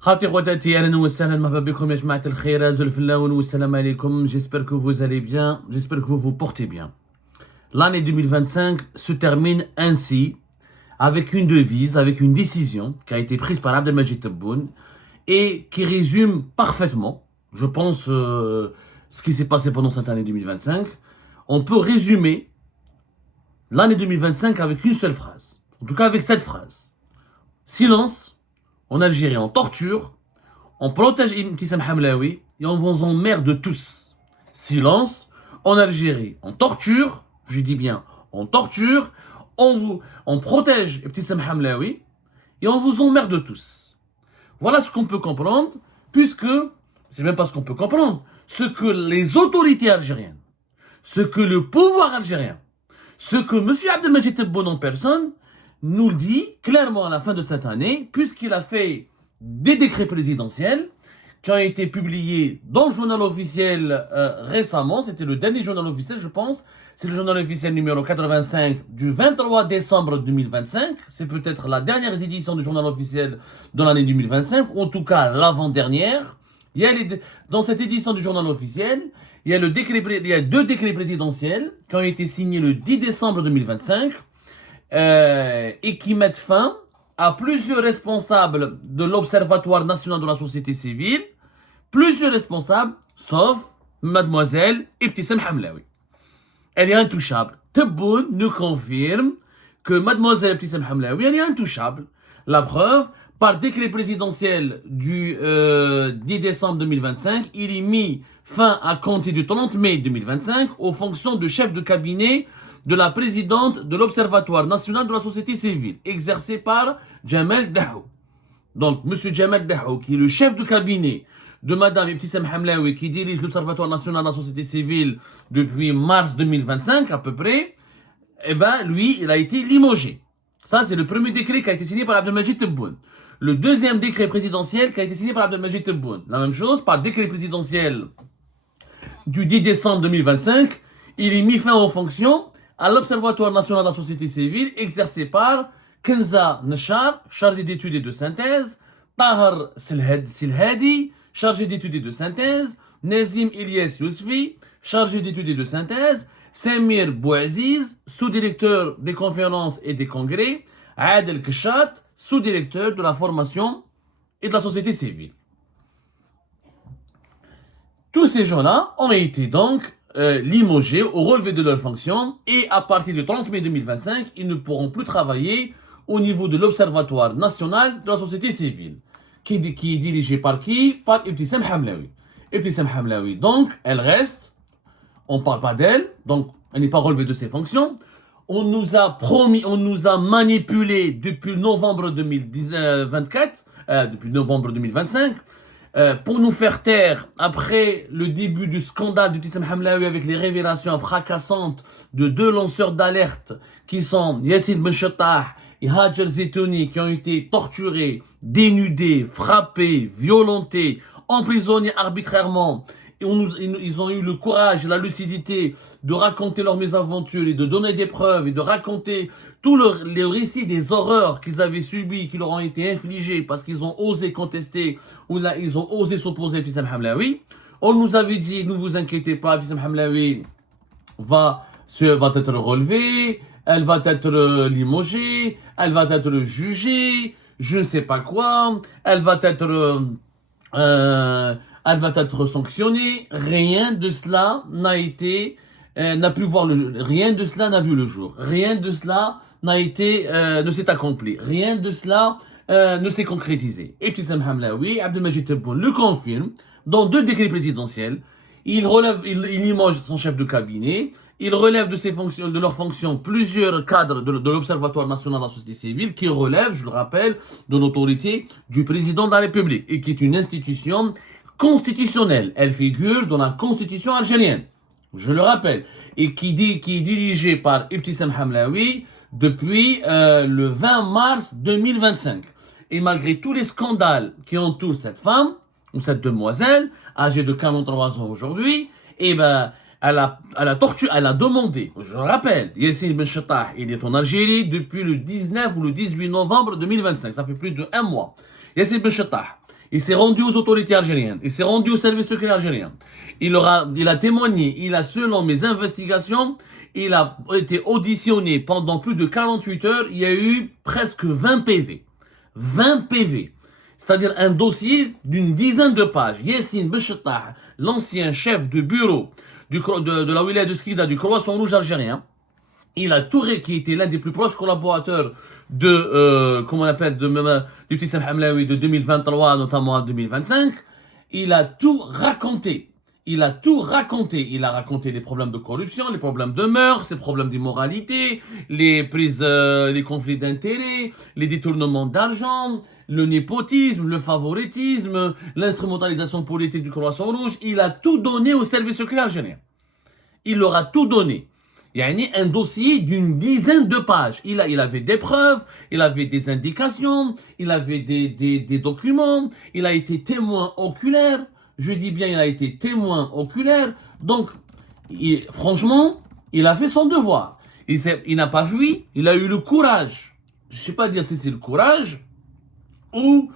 خاطي خواتاتي اهلا وسهلا مرحبا بكم يا جماعه الخير زلف اللون والسلام عليكم. J'espère que vous allez bien, j'espère que vous vous portez bien. L'année 2025 se termine ainsi avec une devise, avec une décision qui a été prise par Abdelmajid Tebboune et qui résume parfaitement, je pense, ce qui s'est passé pendant cette année 2025. On peut résumer l'année 2025 avec une seule phrase, en tout cas avec cette phrase. Silence en Algérie, on torture, on protège Ibtissam Hamlaoui et on vous emmerde tous. Silence en Algérie, on torture, je dis bien, on torture, on protège Ibtissam Hamlaoui et on vous emmerde tous. Voilà ce qu'on peut comprendre, puisque, c'est même pas ce qu'on peut comprendre, ce que les autorités algériennes, ce que le pouvoir algérien, ce que M. Abdelmajid Tebboune en personne, nous le dit clairement à la fin de cette année, puisqu'il a fait des décrets présidentiels qui ont été publiés dans le journal officiel récemment. C'était le dernier journal officiel, je pense. C'est le journal officiel numéro 85 du 23 décembre 2025. C'est peut-être la dernière édition du journal officiel de l'année 2025, ou en tout cas l'avant-dernière. Dans cette édition du journal officiel, il y a deux décrets présidentiels qui ont été signés le 10 décembre 2025. Et qui mettent fin à plusieurs responsables de l'Observatoire national de la société civile, plusieurs responsables, sauf mademoiselle Ibtissam Hamlaoui. Elle est intouchable. Tebboune nous confirme que mademoiselle Ibtissam Hamlaoui, elle est intouchable. La preuve, par décret présidentiel du 10 décembre 2025, il est mis fin à compter du 30 mai 2025 aux fonctions de chef de cabinet de la présidente de l'Observatoire national de la société civile, exercée par Jamal Dahou. Donc, M. Jamal Dahou, qui est le chef de cabinet de Mme Ibtissam Hamlaoui, qui dirige l'Observatoire national de la société civile depuis mars 2025 à peu près, eh ben, lui, il a été limogé. Ça, c'est le premier décret qui a été signé par Abdelmajid Tebboune. Le deuxième décret présidentiel qui a été signé par Abdelmajid Tebboune. La même chose, par décret présidentiel du 10 décembre 2025, il est mis fin aux fonctions à l'Observatoire national de la société civile, exercé par Kenza Nechar, chargé d'études et de synthèse, Tahar Silhadi, chargé d'études et de synthèse, Nazim Ilyes Yousfi, chargé d'études et de synthèse, Samir Bouaziz, sous-directeur des conférences et des congrès, Adel Keshat, sous-directeur de la formation et de la société civile. Tous ces gens-là ont été donc limogés au relevé de leurs fonctions et à partir du 30 mai 2025, ils ne pourront plus travailler au niveau de l'Observatoire national de la société civile, qui est dirigé par qui? Par Ibtissam Hamlaoui. Ibtissam Hamlaoui, donc, elle reste, on ne parle pas d'elle, donc elle n'est pas relevée de ses fonctions. On nous a promis, on nous a manipulé depuis novembre 2024, depuis novembre 2025, pour nous faire taire après le début du scandale d'Ibtissam Hamlaoui avec les révélations fracassantes de deux lanceurs d'alerte qui sont Yassine Benchattah et Hajer Zetouni, qui ont été torturés, dénudés, frappés, violentés, emprisonnés arbitrairement. Et ils ont eu le courage et la lucidité de raconter leurs mésaventures et de donner des preuves et de raconter tout le récit des horreurs qu'ils avaient subies, qui leur ont été infligées parce qu'ils ont osé contester ou là, ils ont osé s'opposer à Ibtissam Hamlaoui. On nous avait dit, ne vous inquiétez pas, Ibtissam Hamlaoui va être relevée, elle va être limogée, elle va être jugée, je ne sais pas quoi, elle va être sanctionnée. Rien de cela n'a pu voir le jour. Rien de cela n'a vu le jour. Rien de cela ne s'est accompli. Rien de cela ne s'est concrétisé. Ibtissam Hamlaoui, Abdelmajid Tebboune le confirme dans deux décrets présidentiels. Il limoge son chef de cabinet. Il relève de leurs fonctions plusieurs cadres de l'Observatoire national de la société civile qui relèvent, je le rappelle, de l'autorité du président de la République et qui est une institution constitutionnelle. Elle figure dans la constitution algérienne, je le rappelle, et qui est dirigée par Ibtissam Hamlaoui depuis le 20 mars 2025. Et malgré tous les scandales qui entourent cette femme, ou cette demoiselle, âgée de 43 ans aujourd'hui, et ben, elle a demandé, je le rappelle, Yassine Benchattah, il est en Algérie depuis le 19 ou le 18 novembre 2025, ça fait plus de un mois. Yassine Benchattah, Il s'est rendu aux autorités algériennes. Il s'est rendu au service secret algérien. Il a témoigné. Il a, selon mes investigations, il a été auditionné pendant plus de 48 heures. Il y a eu presque 20 PV. 20 PV. C'est-à-dire un dossier d'une dizaine de pages. Yassine Benchettah, l'ancien chef de bureau de la wilaya de Skida, du Croissant Rouge algérien, il a Touré, qui était l'un des plus proches collaborateurs de, comment on appelle, du petit Sam Hamlaoui de 2023, notamment en 2025. Il a tout raconté. Il a tout raconté. Il a raconté les problèmes de corruption, les problèmes de mœurs, les problèmes d'immoralité, les prises, les conflits d'intérêts, les détournements d'argent, le népotisme, le favoritisme, l'instrumentalisation politique du Croissant Rouge. Il a tout donné au service secret algérien. Il leur a tout donné. Il y a un dossier d'une dizaine de pages. Il avait des preuves, il avait des indications, il avait des documents, il a été témoin oculaire. Je dis bien, il a été témoin oculaire. Donc, franchement, il a fait son devoir. Il n'a pas fui, il a eu le courage. Je ne sais pas dire si c'est le courage ou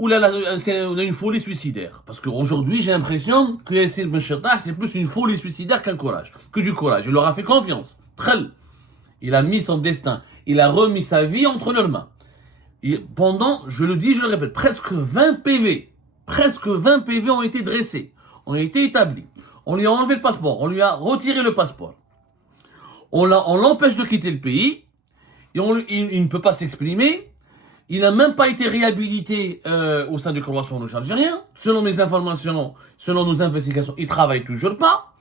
on a une folie suicidaire. Parce qu'aujourd'hui, j'ai l'impression que Yassine Benchettah, c'est plus une folie suicidaire qu'un courage, que du courage. Il leur a fait confiance. Très. Il a mis son destin. Il a remis sa vie entre leurs mains. Pendant, je le dis, je le répète, presque 20 PV. Presque 20 PV ont été dressés. Ont été établis. On lui a enlevé le passeport. On lui a retiré le passeport. On l'empêche de quitter le pays. Et il ne peut pas s'exprimer. Il n'a même pas été réhabilité au sein du Croissant Rouge algérien. Selon mes informations, selon nos investigations, il ne travaille toujours pas.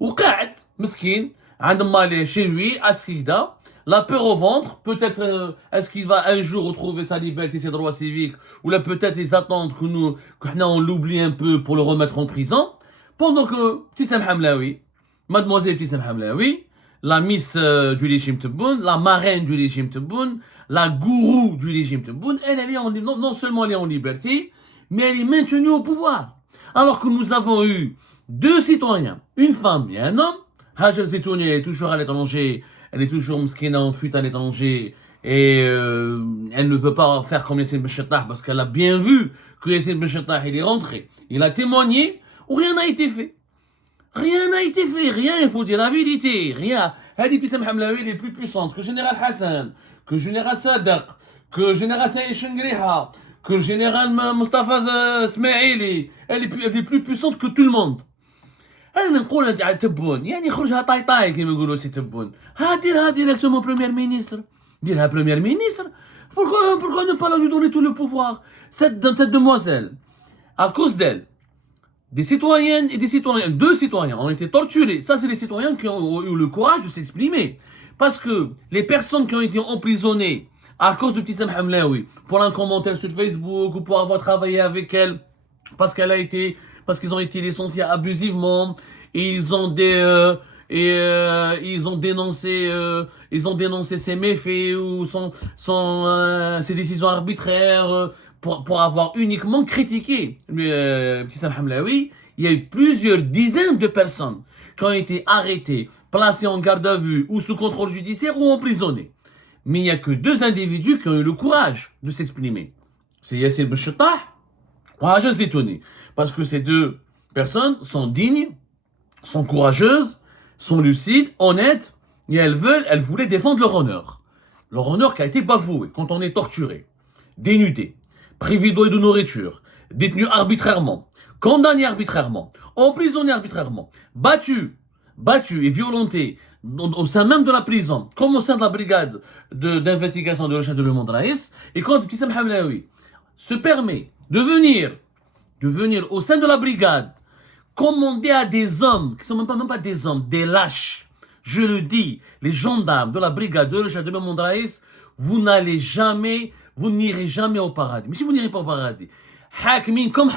Ou قاعد مسكين عندما aller chez lui à Skida, la peur au ventre. Peut-être est-ce qu'il va un jour retrouver sa liberté, ses droits civiques, ou là peut-être ils attendent qu'on l'oublie un peu pour le remettre en prison. Pendant que Tissam Hamlaoui, mademoiselle Tissam Hamlaoui, la Miss du régime Tebboune, la marraine du régime Tebboune, la gourou du régime Tebboune, elle est non seulement elle est en liberté, mais elle est maintenue au pouvoir. Alors que nous avons eu deux citoyens, une femme et un homme. Hajar Zetouni, elle est toujours à l'étranger, elle est toujours mskina en fuite à l'étranger, et elle ne veut pas faire comme Yassine Benchettah parce qu'elle a bien vu que Yassine Benchettah, il est rentré. Il a témoigné où rien n'a été fait. Rien n'a été fait, rien, il faut dire la vérité, rien. Hadi Tissam Hamlaoui, elle est plus puissante que Général Hassan, que Général Sadaq, que Général Saïd Chengriha, que Général Mustafa Smaili. Elle est plus puissante que tout le monde. انا نقول انت على تبون يعني خرجها طاي طاي كيما يقولوا سي تبون ديرها ديريكتومون بريمير مينيستر ديرها بريمير مينيستر pourquoi ne pas lui donner tout le pouvoir cette demoiselle à cause d'elle des citoyennes et des citoyens, deux citoyens ont été torturés. Ça, c'est les citoyens qui ont eu le courage de s'exprimer. Parce que les personnes qui ont été emprisonnées à cause de Tissam Hamlaoui, pour un commentaire sur Facebook ou pour avoir travaillé avec elle, parce qu'ils ont été licenciés abusivement, et ils ont dénoncé ses méfaits ou ses décisions arbitraires, pour avoir uniquement critiqué Tissam Hamlaoui. Il y a eu plusieurs dizaines de personnes qui ont été arrêtées, placées en garde à vue ou sous contrôle judiciaire ou emprisonnées. Mais il n'y a que deux individus qui ont eu le courage de s'exprimer. C'est Yassine Benchettah et Hajar Zetouni. Parce que ces deux personnes sont dignes, sont courageuses, sont lucides, honnêtes, et elles voulaient défendre leur honneur. Leur honneur qui a été bafoué quand on est torturé, dénudé, privé d'eau et de nourriture, détenu arbitrairement, condamné arbitrairement, emprisonné arbitrairement, battu et violenté au sein même de la prison, comme au sein de la brigade d'investigation de recherche de Le Monde Raïs. Et quand Tissam Hamlaoui se permet de venir au sein de la brigade, commander à des hommes, qui ne sont même pas des hommes, des lâches, je le dis, les gendarmes de la brigade de recherche de Le Monde Raïs, vous n'irez jamais au paradis. Mais si vous n'irez pas au paradis, hakmikum,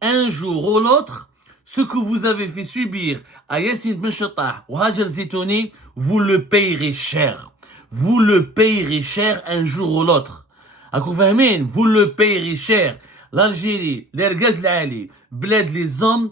un jour ou l'autre, ce que vous avez fait subir à Yassine Benchettah ou Hajar Zetouni, vous le payerez cher. Vous le payerez cher un jour ou l'autre. Vous le payerez cher. L'Algérie, l'Ergaz l'Ali, Bled, les hommes,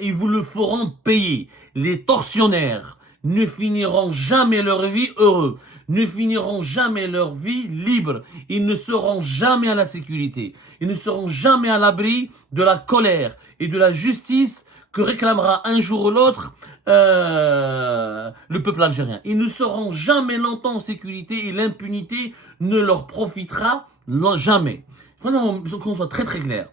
ils vous le feront payer. Les tortionnaires, ne finiront jamais leur vie heureux, ne finiront jamais leur vie libre. Ils ne seront jamais à la sécurité. Ils ne seront jamais à l'abri de la colère et de la justice que réclamera un jour ou l'autre le peuple algérien. Ils ne seront jamais longtemps en sécurité et l'impunité ne leur profitera jamais. Il faut qu'on soit très très clair.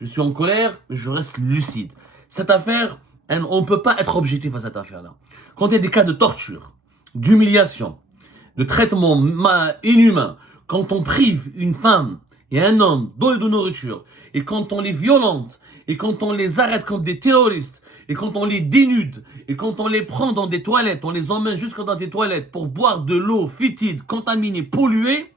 Je suis en colère, mais je reste lucide. Cette affaire, on ne peut pas être objectif à cette affaire-là. Quand il y a des cas de torture, d'humiliation, de traitement inhumain, quand on prive une femme et un homme d'eau et de nourriture, et quand on les violente, et quand on les arrête comme des terroristes, et quand on les dénude, et quand on les prend dans des toilettes, on les emmène jusque dans des toilettes pour boire de l'eau fétide, contaminée, polluée,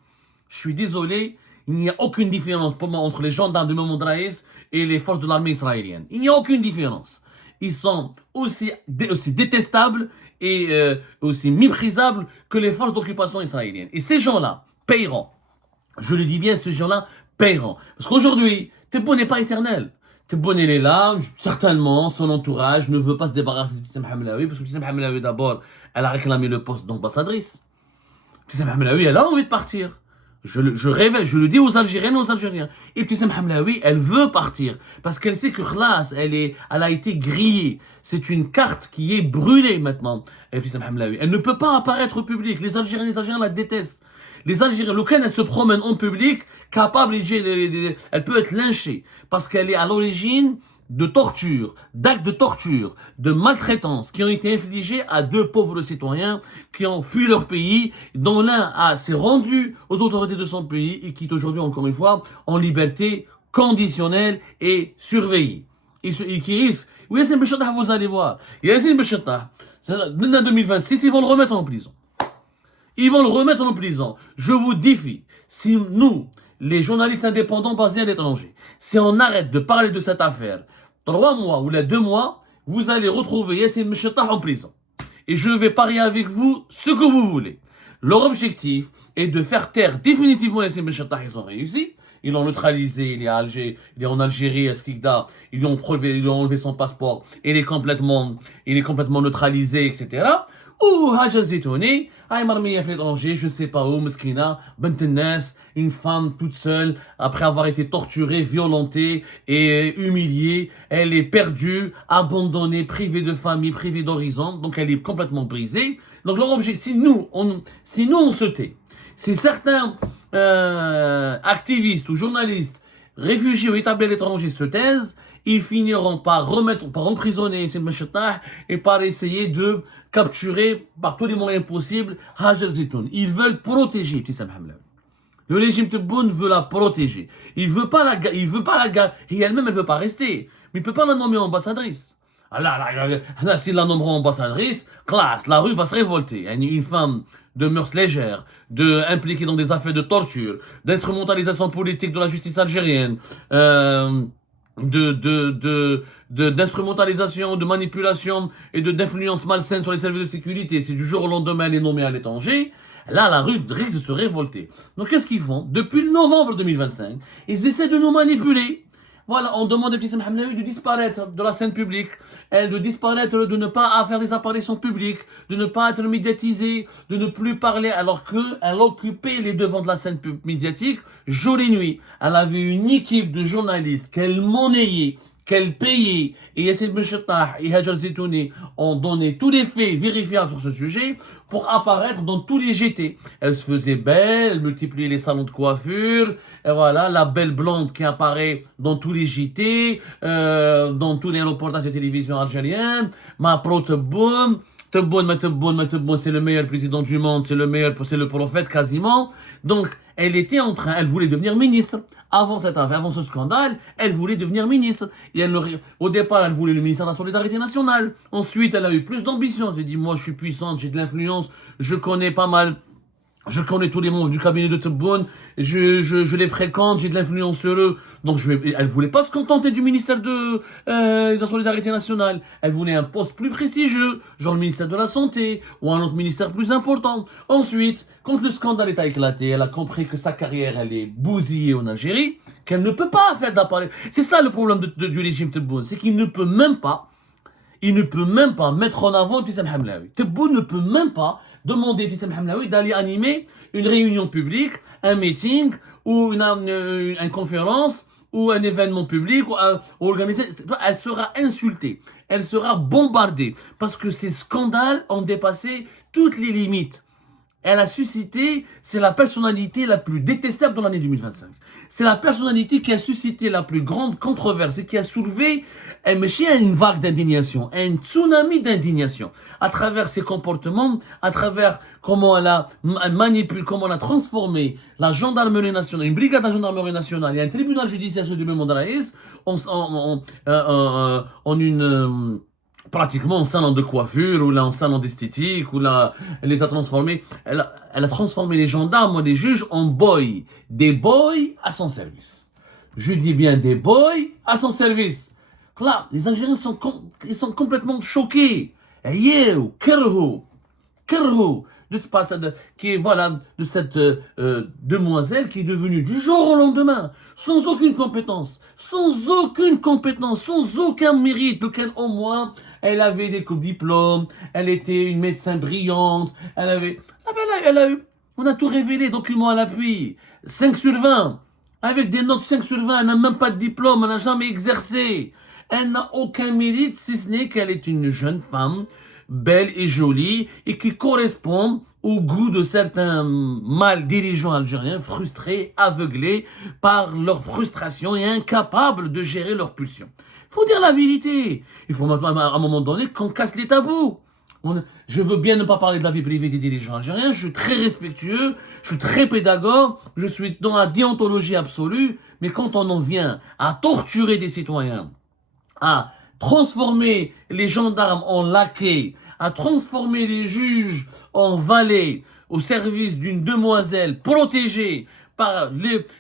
je suis désolé, il n'y a aucune différence pour moi entre les gendarmes de Mahmoud Raïs et les forces de l'armée israélienne. Il n'y a aucune différence. Ils sont aussi détestables et aussi méprisables que les forces d'occupation israéliennes. Et ces gens-là paieront. Je le dis bien, ces gens-là paieront. Parce qu'aujourd'hui, Tebboune n'est pas éternel. Tebboune, il est là, certainement, son entourage ne veut pas se débarrasser de Ibtissam Hamlaoui, parce que Ibtissam Hamlaoui, d'abord, elle a réclamé le poste d'ambassadrice. Ibtissam Hamlaoui, elle a envie de partir. Je le dis aux Algériennes et aux Algériens. Ibtissam Hamlaoui, elle veut partir. Parce qu'elle sait que Khlas, elle a été grillée. C'est une carte qui est brûlée maintenant, Ibtissam Hamlaoui. Elle ne peut pas apparaître au public. Les Algériens la détestent. Les Algériens, lequel elle se promène en public, capable, elle peut être lynchée. Parce qu'elle est à l'origine de torture, d'actes de torture, de maltraitance qui ont été infligés à deux pauvres citoyens qui ont fui leur pays, dont l'un s'est rendu aux autorités de son pays et qui est aujourd'hui, encore une fois, en liberté conditionnelle et surveillée. Et qui risque... Oui, Yassine Benchattah, vous allez voir. Yassine Benchattah, en 2026, ils vont le remettre en prison. Ils vont le remettre en prison. Je vous défie, si nous, les journalistes indépendants basés à l'étranger, si on arrête de parler de cette affaire, 3 mois ou 2 mois, vous allez retrouver Yassine Benchattah en prison. Et je vais parier avec vous ce que vous voulez. Leur objectif est de faire taire définitivement Yassine Benchattah. Ils ont réussi. Ils l'ont neutralisé, il est en Algérie, à Skikda, ils lui ont enlevé son passeport, il est complètement neutralisé, etc. Ou Haja Zitouni, marmia à l'étranger, je sais pas où, Meskina, Bentenes, une femme toute seule, après avoir été torturée, violentée et humiliée, elle est perdue, abandonnée, privée de famille, privée d'horizon, donc elle est complètement brisée. Donc leur objectif, si nous on se tait, si certains activistes ou journalistes réfugiés ou établis à l'étranger se taisent, ils finiront par emprisonner Yassine Benchattah et par essayer de capturer par tous les moyens possibles Haja Zitouni. Ils veulent protéger Ibtissam Hamlaoui. Le régime Tebboune veut la protéger. Il veut pas la et elle-même elle veut pas rester. Mais il peut pas la nommer ambassadrice. Là, s'ils la nommeront ambassadrice, classe, la rue va se révolter. Une femme de mœurs légères, impliquée dans des affaires de torture, d'instrumentalisation politique de la justice algérienne, d'instrumentalisation, de manipulation et d'influence malsaine sur les services de sécurité. Si du jour au lendemain elle est nommée à l'étranger, là la rue risque de se révolter. Donc qu'est-ce qu'ils font? Depuis le novembre 2025, ils essaient de nous manipuler. Voilà, on demande à Ibtissam Hamlaoui de disparaître de la scène publique, de disparaître, de ne pas faire des apparitions publiques, de ne pas être médiatisée, de ne plus parler, alors qu'elle occupait les devants de la scène médiatique jour et nuit. Elle avait une équipe de journalistes qu'elle monnayait, qu'elle payait, et Yassine Benchattah et Haja Zitouni ont donné tous les faits vérifiables sur ce sujet pour apparaître dans tous les GT. Elle se faisait belle, elle multipliait les salons de coiffure, et voilà, la belle blonde qui apparaît dans tous les JT, dans tous les reportages de télévision algériens, ma pro Tebboune, c'est le meilleur président du monde, c'est le prophète quasiment. Donc, elle voulait devenir ministre. Avant cette affaire, avant ce scandale, elle voulait devenir ministre. Et au départ, elle voulait le ministère de la Solidarité nationale. Ensuite, elle a eu plus d'ambition. Elle s'est dit, moi, je suis puissante, j'ai de l'influence, je connais tous les membres du cabinet de Tebboune, je les fréquente, j'ai de l'influence sur eux. Donc elle voulait pas se contenter du ministère de la Solidarité nationale. Elle voulait un poste plus prestigieux, genre le ministère de la Santé, ou un autre ministère plus important. Ensuite, quand le scandale est éclaté, elle a compris que sa carrière, elle est bousillée en Algérie, qu'elle ne peut pas faire d'apparition. C'est ça le problème du régime Tebboune, c'est qu'il ne peut même pas. il ne peut même pas mettre en avant Ibtissam Hamlaoui. Tebboune ne peut même pas demander à Ibtissam Hamlaoui d'aller animer une réunion publique, un meeting, ou une conférence, ou un événement public, ou organiser. Elle sera insultée, elle sera bombardée, parce que ces scandales ont dépassé toutes les limites. Elle a suscité, c'est la personnalité la plus détestable dans l'année 2025. C'est la personnalité qui a suscité la plus grande controverse et qui a soulevé une vague d'indignation, un tsunami d'indignation à travers ses comportements, à travers comment elle a manipulé, comment elle a transformé la gendarmerie nationale, une brigade de la gendarmerie nationale et un tribunal judiciaire de Mandaraïs en une pratiquement en salon de coiffure ou là en salon d'esthétique ou là elle les a transformés, elle a transformé les gendarmes ou les juges en boys, des boys à son service. Je dis bien des boys à son service. Là, les Algériens sont complètement choqués. Kerhou de ce passage de cette demoiselle qui est devenue du jour au lendemain, sans aucune compétence, sans aucun mérite, aucun au moins, elle avait des diplômes, elle était une médecin brillante, on a tout révélé, documents à l'appui, 5 sur 20, avec des notes 5 sur 20, elle n'a même pas de diplôme, elle n'a jamais exercé. Elle n'a aucun mérite, si ce n'est qu'elle est une jeune femme, belle et jolie, et qui correspond au goût de certains mal dirigeants algériens, frustrés, aveuglés par leur frustration et incapables de gérer leurs pulsions. Il faut dire la vérité. Il faut maintenant, à un moment donné, qu'on casse les tabous. Je veux bien ne pas parler de la vie privée des dirigeants algériens, je suis très respectueux, je suis très pédagogue, je suis dans la déontologie absolue, mais quand on en vient à torturer des citoyens, à transformer les gendarmes en laquais, à transformer les juges en valets au service d'une demoiselle protégée par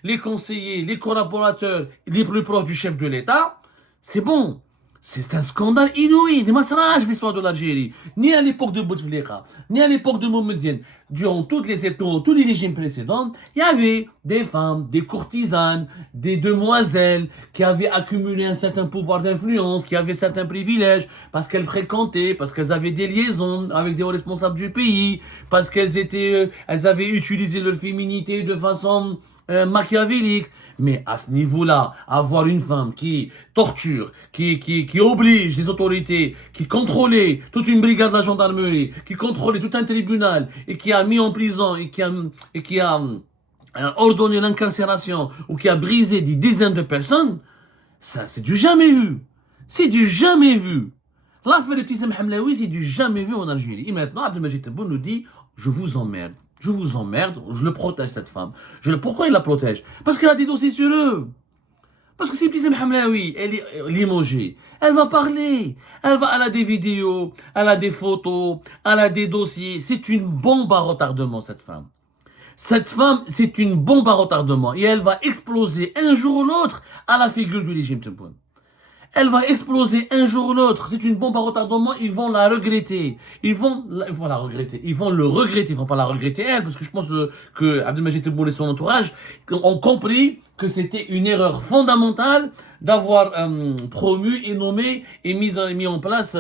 les conseillers, les collaborateurs les plus proches du chef de l'État, c'est bon. C'est un scandale inouï. Des massacres l'histoire de l'Algérie. Ni à l'époque de Bouteflika, ni à l'époque de Mohammedienne. Durant tous les régimes précédents, il y avait des femmes, des courtisanes, des demoiselles qui avaient accumulé un certain pouvoir d'influence, qui avaient certains privilèges, parce qu'elles fréquentaient, parce qu'elles avaient des liaisons avec des hauts responsables du pays, parce elles avaient utilisé leur féminité de façon machiavélique. Mais à ce niveau-là, avoir une femme qui torture, qui oblige les autorités, qui contrôlait toute une brigade de la gendarmerie, qui contrôlait tout un tribunal et qui a mis en prison et qui a ordonné l'incarcération ou qui a brisé des dizaines de personnes, ça c'est du jamais vu. C'est du jamais vu. L'affaire de Ibtissam Hamlaoui, c'est du jamais vu en Algérie. Et maintenant, Abdelmajid Tebboune nous dit, je vous emmerde, je le protège cette femme. Pourquoi il la protège? Parce qu'elle a des dossiers sur eux. Parce que si Ibtissam Hamlaoui, elle est limogée, elle va parler. Elle a des vidéos, elle a des photos, elle a des dossiers. C'est une bombe à retardement, cette femme. Cette femme, c'est une bombe à retardement. Et elle va exploser un jour ou l'autre à la figure du régime Tebboune. Elle va exploser un jour ou l'autre. C'est une bombe à retardement. Ils vont la regretter. Ils vont la regretter. Ils vont le regretter. Ils vont pas la regretter elle, parce que je pense que Abdelmajid Tebboune et son entourage ont compris que c'était une erreur fondamentale d'avoir promu et nommé et mis en place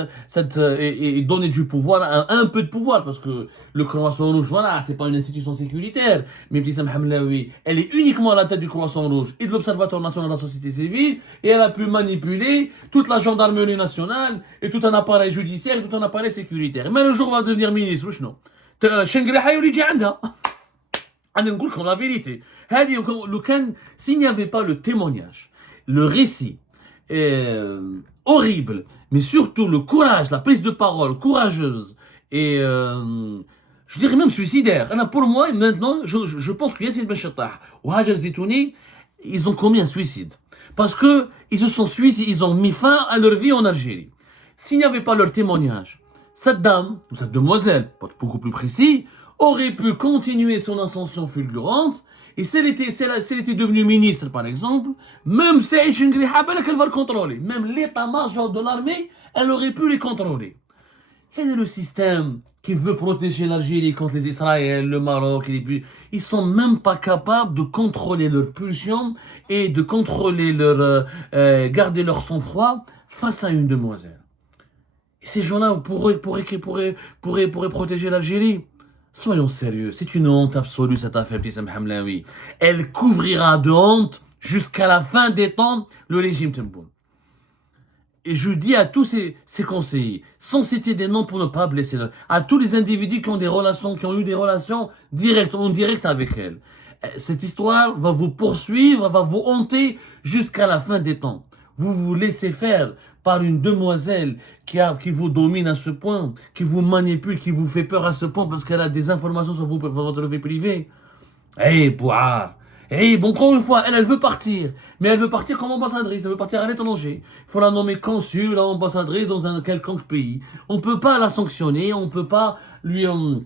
et donné du pouvoir, un peu de pouvoir, parce que le Croissant Rouge, voilà, c'est pas une institution sécuritaire, mais Ibtissam Hamlaoui, elle est uniquement à la tête du Croissant Rouge et de l'Observatoire national de la société civile, et elle a pu manipuler toute la gendarmerie nationale et tout un appareil judiciaire et tout un appareil sécuritaire. Mais le jour où elle va devenir ministre, ou non, Chengri يولي يجي عندها. أنا نقول لكم la vérité. S'il n'y avait pas le témoignage, le récit horrible, mais surtout le courage, la prise de parole courageuse et je dirais même suicidaire. Pour moi, maintenant, je pense que Yassine Ben Chattah ou Hajar Zitouni, ils ont commis un suicide. Parce que ils se sont suicidés, ils ont mis fin à leur vie en Algérie. S'il n'y avait pas leur témoignage, cette dame, ou cette demoiselle, pour être beaucoup plus précis, aurait pu continuer son ascension fulgurante, et si elle était devenue ministre, par exemple, même Saïd Chengri Habala qu'elle va le contrôler. Même l'état-major de l'armée, elle aurait pu les contrôler. Quel est le système qui veut protéger l'Algérie contre les Israéliens, le Maroc, ils sont même pas capables de contrôler leurs pulsions et de contrôler garder leur sang-froid face à une demoiselle. Et ces gens-là pourraient protéger l'Algérie. Soyons sérieux, c'est une honte absolue cette affaire Ibtissam Hamlaoui. Elle couvrira de honte jusqu'à la fin des temps le régime Tebboune. Et je dis à tous ces conseillers, sans citer des noms pour ne pas blesser, à tous les individus qui ont eu des relations directes, en direct avec elle. Cette histoire va vous poursuivre, va vous hanter jusqu'à la fin des temps. Vous vous laissez faire par une demoiselle qui vous domine à ce point, qui vous manipule, qui vous fait peur à ce point parce qu'elle a des informations sur votre vie privée. Hey, Bouhar! Hey, bon, encore une fois, elle veut partir. Mais elle veut partir comme ambassadrice, elle veut partir à l'étranger. Il faut la nommer consul, ambassadrice dans un quelconque pays. On ne peut pas la sanctionner, on ne peut pas lui... on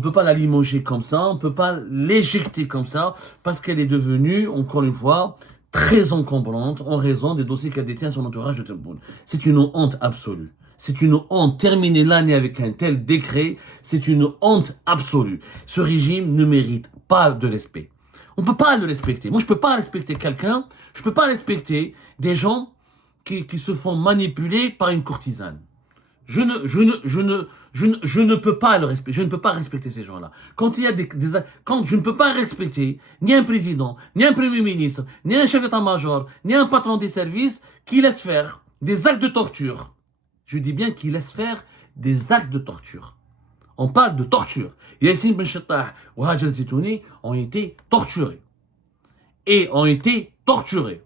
peut pas la limoger comme ça, on peut pas l'éjecter comme ça, parce qu'elle est devenue, encore une fois, très encombrante en raison des dossiers qu'elle détient à son entourage de Tebboune. C'est une honte absolue. C'est une honte. Terminer l'année avec un tel décret, c'est une honte absolue. Ce régime ne mérite pas de respect. On ne peut pas le respecter. Moi, je ne peux pas respecter quelqu'un, je ne peux pas respecter des gens qui se font manipuler par une courtisane. Je ne peux pas le respecter. Je ne peux pas respecter ces gens-là. Quand il y a quand je ne peux pas respecter ni un président, ni un premier ministre, ni un chef d'état-major, ni un patron des services qui laisse faire des actes de torture. Je dis bien qui laisse faire des actes de torture. On parle de torture. Yassine Ben Chattah ou Haj al-Zitouni ont été torturés. Et ont été torturés.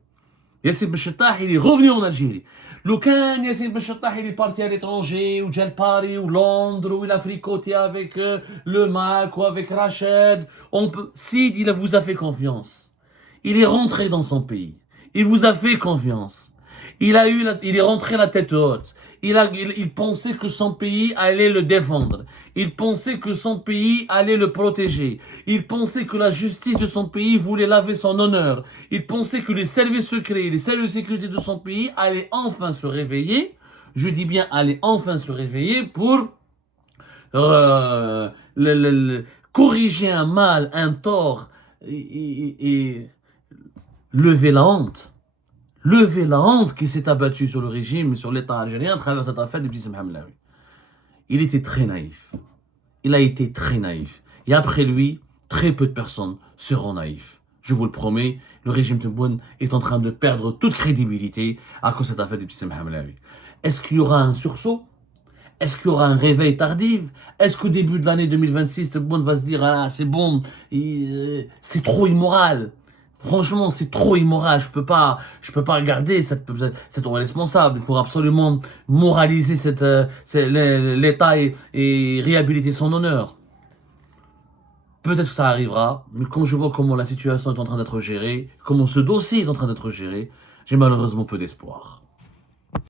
Yassine Ben Chattah, il est revenu en Algérie. Locan, Yassine Ben Chattah, il est parti à l'étranger, ou à Paris, ou Londres, ou il a fricoté avec le Mac, ou avec Rachid. Sid, il vous a fait confiance. Il est rentré dans son pays. Il vous a fait confiance. Il est rentré la tête haute. Il pensait que son pays allait le défendre. Il pensait que son pays allait le protéger. Il pensait que la justice de son pays voulait laver son honneur. Il pensait que les services secrets, les services de sécurité de son pays allaient enfin se réveiller. Je dis bien allaient enfin se réveiller pour corriger un mal, un tort et lever la honte. Lever la honte qui s'est abattue sur le régime, sur l'État algérien à travers cette affaire d'Ibtissam Hamlaoui. Il était très naïf. Il a été très naïf. Et après lui, très peu de personnes seront naïfs. Je vous le promets, le régime Tebboune est en train de perdre toute crédibilité à cause de cette affaire d'Ibtissam Hamlaoui. Est-ce qu'il y aura un sursaut? Est-ce qu'il y aura un réveil tardif? Est-ce qu'au début de l'année 2026, Tebboune va se dire « Ah, c'est bon, c'est trop immoral ». Franchement, c'est trop immoral. Je peux pas regarder cette responsable. Il faut absolument moraliser l'État et réhabiliter son honneur. Peut-être que ça arrivera, mais quand je vois comment la situation est en train d'être gérée, comment ce dossier est en train d'être géré, j'ai malheureusement peu d'espoir.